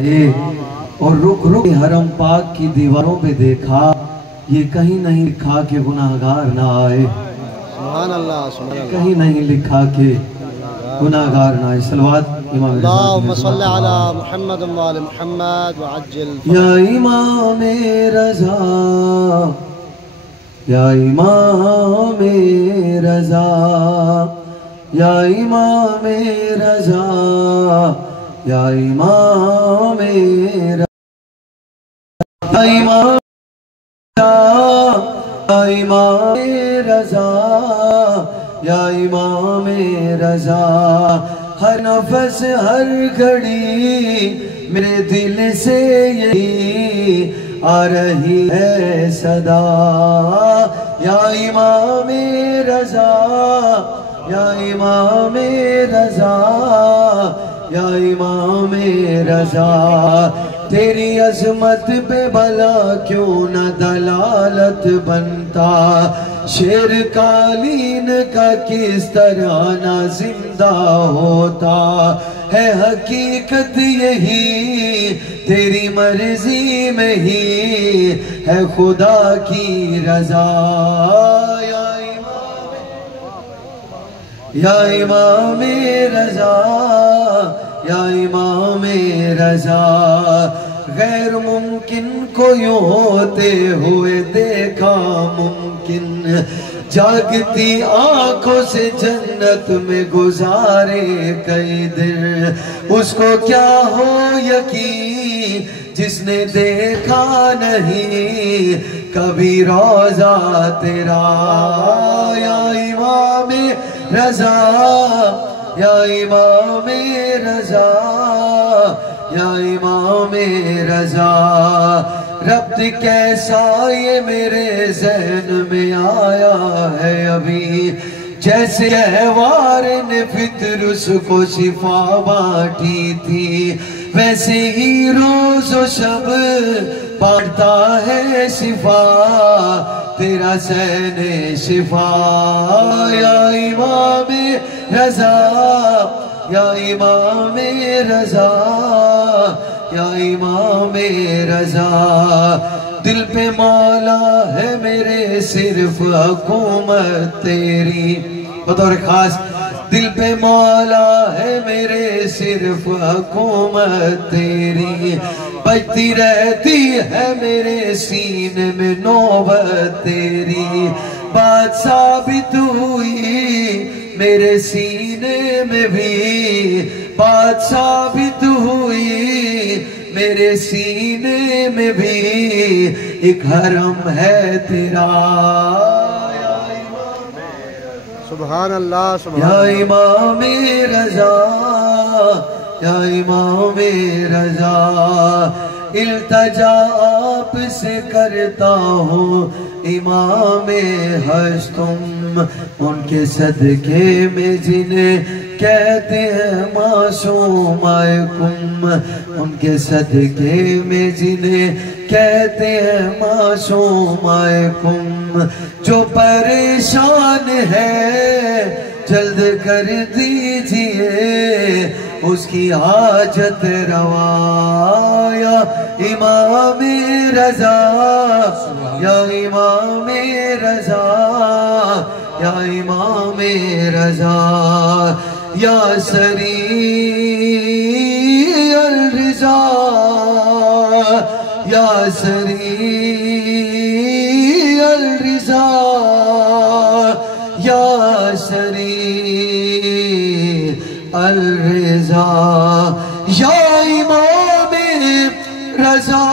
اور رک رک حرم پاک کی دیواروں پہ دیکھا، یہ کہیں نہیں لکھا کہ گناہگار نہ آئے، سبحان اللہ سبحان اللہ، کہیں نہیں لکھا کہ گناہگار نہ آئے۔ صلوات امام رضا اللہم صلی علی محمد و آل محمد وعجل یا امام رضا، یا امام رضا، یا امام رضا، یا امام رضا، یا امام رضا، یا امام رضا، ہر نفس ہر گھڑی میرے دل سے یہی آ رہی ہے صدا، یا امام رضا، یا امام رضا، یا امام رضا، تیری عظمت پہ بھلا کیوں نہ دلالت بنتا، شیر قالین کا کس طرح نہ زندہ ہوتا، ہے حقیقت یہی تیری مرضی میں ہی ہے خدا کی رضا، یا امام رضا، یا امام رضا، غیر ممکن کو یوں ہوتے ہوئے دیکھا ممکن، جاگتی آنکھوں سے جنت میں گزارے کئی دن، اس کو کیا ہو یقین جس نے دیکھا نہیں کبھی روضہ تیرا، یا امام رضا، یا امام رضا، یا امام رضا، ربط کیسا یہ میرے ذہن میں آیا ہے ابھی، جیسے احوار نے فطرس کو شفا بانٹی تھی، ویسے ہی روز و شب بانٹتا ہے شفا تیرا سین شفا، یا امام رضا، یا امام رضا، یا امام رضا، دل پہ مولا ہے میرے صرف حکومت تیری، بطور خاص دل پہ مولا ہے میرے صرف حکومت تیری، بجتی رہتی ہے میرے سینے میں نوبت تیری، بات ثابت ہوئی میرے سینے میں بھی، بات ثابت ہوئی میرے سینے میں بھی، ایک حرم ہے تیرا، سبحان اللہ سبحان یا اللہ، امام رضا، یا امام رضا، التجا آپ سے کرتا ہوں امام ہستم، ان کے صدقے میں جنہیں کہتے ہیں معصوم کم، ان کے صدقے میں جنہیں کہتے ہیں معصوم کم، جو پریشان ہے جلد کر دیجئے اس کی حاجت روا، یا امام رضا، یا امام رضا، یا امام رضا، یا سریع الرضا، یا سریع الرضا، یا سریع الرضا، یا امام رضا،